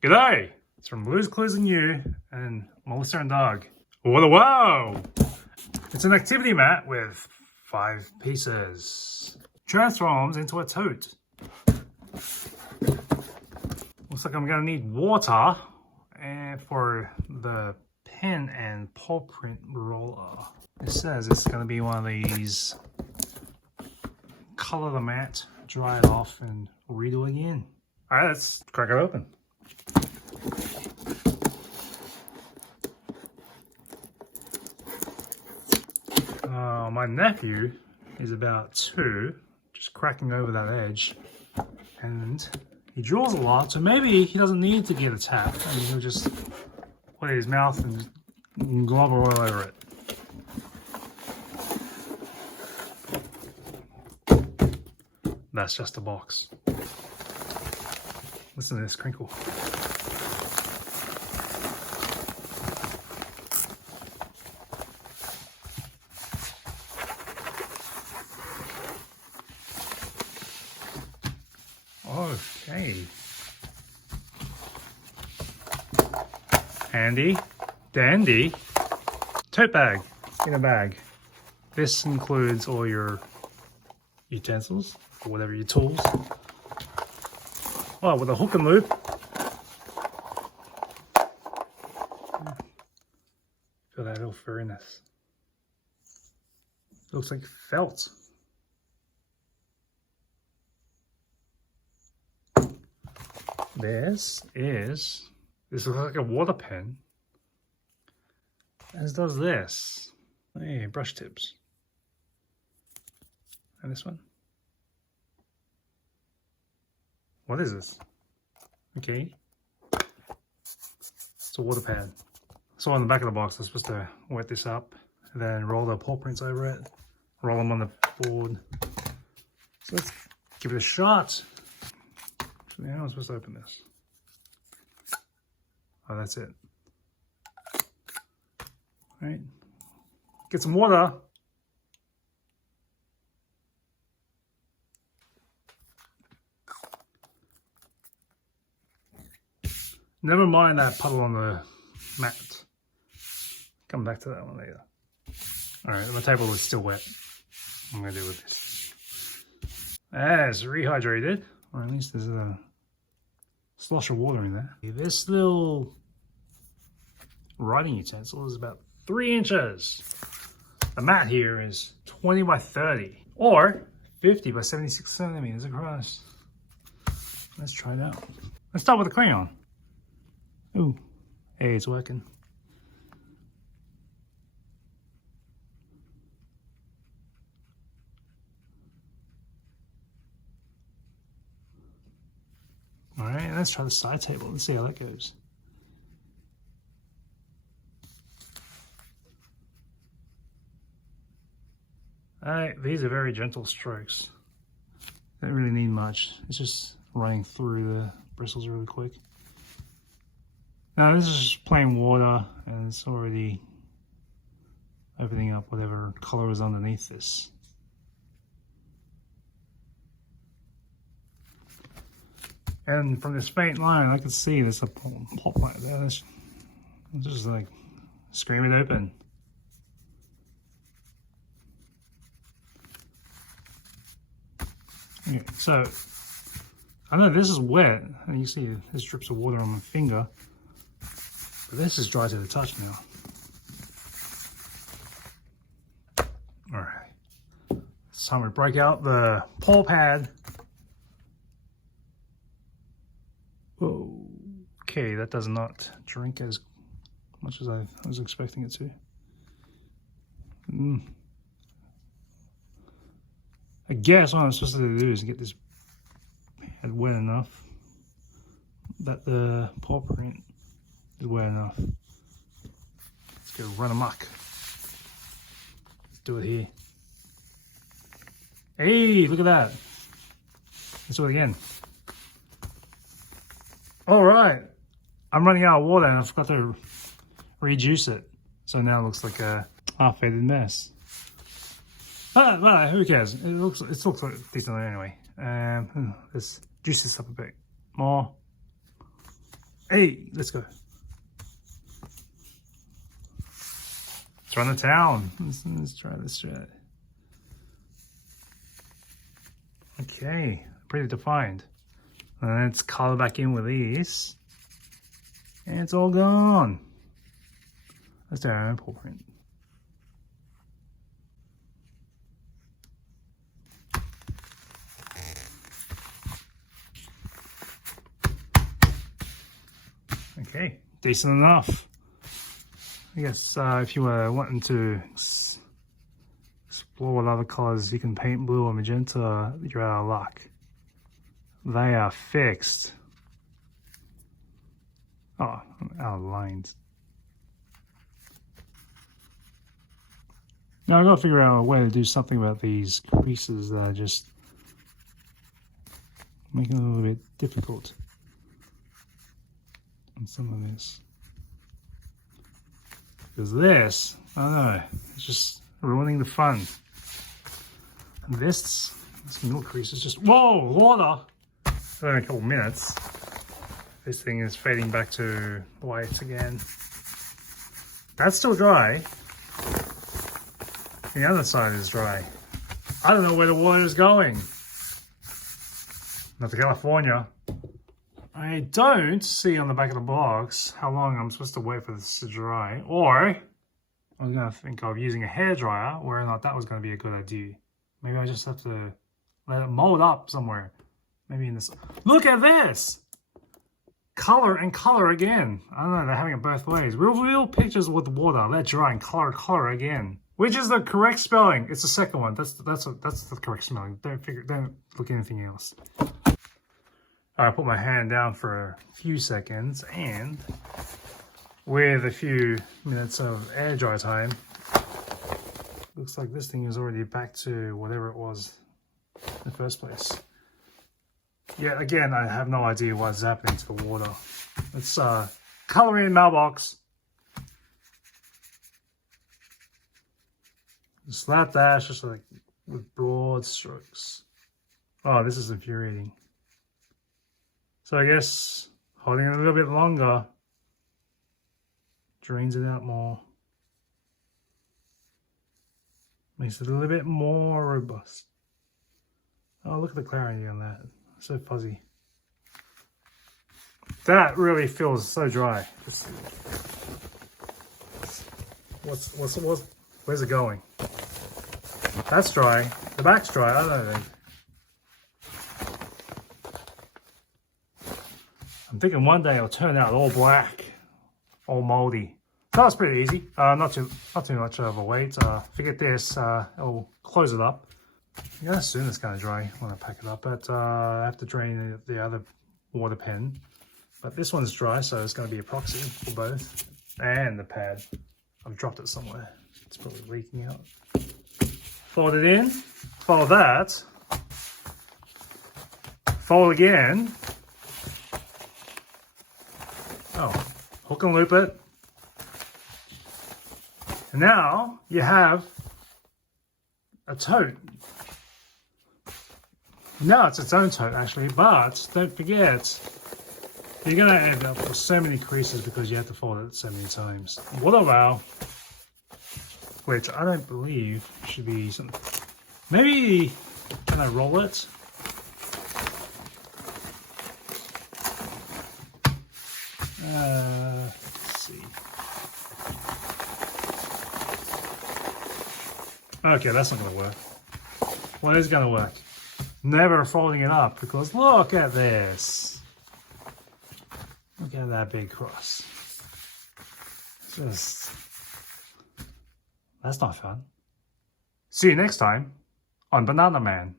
G'day! It's from Blues Clues and You and Melissa and Doug. Whoa! It's an activity mat with 5 pieces. Transforms into a tote. Looks like I'm gonna need water and for the pen and paw print roller. It says it's gonna be one of these. Color the mat, dry it off, and redo again. All right, let's crack it open. My nephew is about 2, just cracking over that edge, and he draws a lot, so maybe he doesn't need to get a tap, and he'll just put it in his mouth and globber all over it. That's just a box. Listen to this crinkle. Okay. Handy dandy tote bag in a bag. This includes all your utensils or whatever, your tools. Oh, with a hook and loop. Feel that little furriness. Looks like felt. This looks like a water pen. As does this. Hey, brush tips. And this one. What is this? Okay. It's a water pad. So on the back of the box, I'm supposed to wet this up and then roll the paw prints over it. Roll them on the board. So let's give it a shot. So now I'm supposed to open this. Oh, that's it. All right. Get some water. Never mind that puddle on the mat. Come back to that one later. All right, my table is still wet. I'm gonna do with this. As rehydrated, or at least there's a slosh of water in there. This little writing utensil is about 3 inches. The mat here is 20 by 30 or 50 by 76 centimeters across. Let's try it out. Let's start with a crayon. Ooh, hey, it's working. All right, let's try the side table. Let's see how that goes. All right, these are very gentle strokes. Don't really need much. It's just running through the bristles really quick. Now this is just plain water and it's already opening up whatever color is underneath this. And from this faint line, I can see there's a pop right there. It's just like scream it open. Okay, so I know this is wet, and you see there's drips of water on my finger. But this is dry to the touch now. All right, it's time we break out the paw pad. Whoa. Okay, that does not drink as much as I was expecting it to. I guess what I'm supposed to do is get this pad wet enough that the paw print is wet enough. Let's go run amok. Let's do it here. Hey, look at that. Let's do it again. All right, I'm running out of water and I forgot to rejuice it. So now it looks like a half-faded mess. But who cares? It looks like decent anyway. Let's juice this up a bit more. Hey, let's go. Let's run to town. Let's try this. Okay, pretty defined. And let's color back in with these. And it's all gone. Let's do our own paw print. Okay, decent enough. I guess if you were wanting to explore what other colors you can paint blue or magenta, you're out of luck. They are fixed. Oh, I'm out of lines. Now I've got to figure out a way to do something about these creases that are just making it a little bit difficult on some of this. Because this, I don't know, it's just ruining the fun. And this middle crease is just, whoa, water! In a couple minutes, this thing is fading back to white again. That's still dry. The other side is dry. I don't know where the water is going. Not to California. I don't see on the back of the box how long I'm supposed to wait for this to dry, or I was going to think of using a hairdryer, whether or not that was going to be a good idea. Maybe I just have to let it mold up somewhere. Maybe in this. Look at this! Color and color again. I don't know, they're having it both ways. Real pictures with water, let dry and color again. Which is the correct spelling? It's the second one. That's the correct spelling. Don't look at anything else. I put my hand down for a few seconds, and with a few minutes of air dry time, looks like this thing is already back to whatever it was in the first place. Yeah, again, I have no idea what's happening to the water. Let's color in mailbox. Slap dash, just like with broad strokes. Oh, this is infuriating. So I guess holding it a little bit longer drains it out more. Makes it a little bit more robust. Oh, look at the clarity on that. It's so fuzzy. That really feels so dry. Where's it going? That's dry. The back's dry. I don't know. I'm thinking one day it'll turn out all black, all moldy. So that's pretty easy. Not too much of a wait. Forget this. It'll close it up. Yeah, soon it's going to dry when I pack it up. But I have to drain the other water pen. But this one's dry, so it's going to be a proxy for both. And the pad. I've dropped it somewhere. It's probably leaking out. Fold it in. Fold that. Fold again. Oh, hook and loop it. And now you have a tote. Now it's its own tote actually, but don't forget, you're going to end up with so many creases because you have to fold it so many times. Water valve, which I don't believe should be something. Maybe, can I roll it? Let's see. Okay, that's not going to work. What is going to work? Never folding it up, because look at this. Look at that big cross. Just, that's not fun. See you next time on Banana Man.